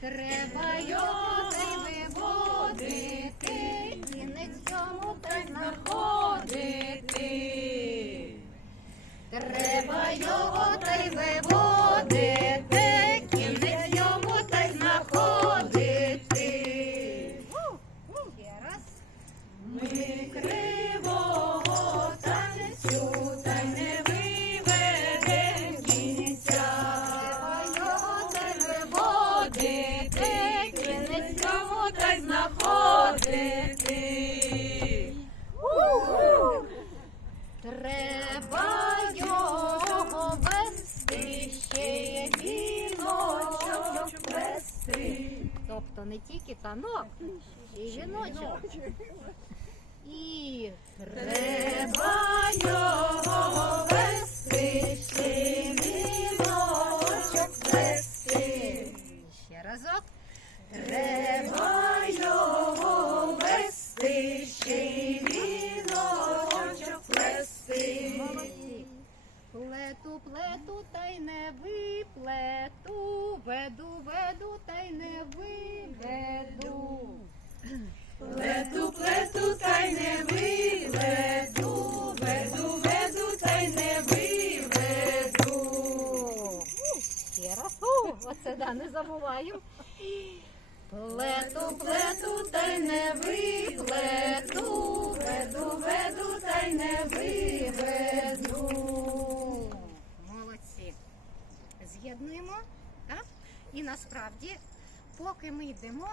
Треба його та й виводити, кінець цьому та й знаходити. Треба його та й виводити, та й знаходити. Треба його вести, ще віночок вести. Тобто не тільки танок, і жіночок. І Треба його вести, ще віночок вести. ще разок. Треба його вести, ще віночок вести. Молодці. Плету, плету, та й не виплету, веду, веду, та й не виведу. Плету, плету, та й не виведу, веду, веду, та й не виведу. Ще раз. У, оце да, не забуваємо. Плету, Плету, та й не виплету, веду, веду, та й не виведу. Молодці. З'єднуємо, так? І насправді, поки ми йдемо,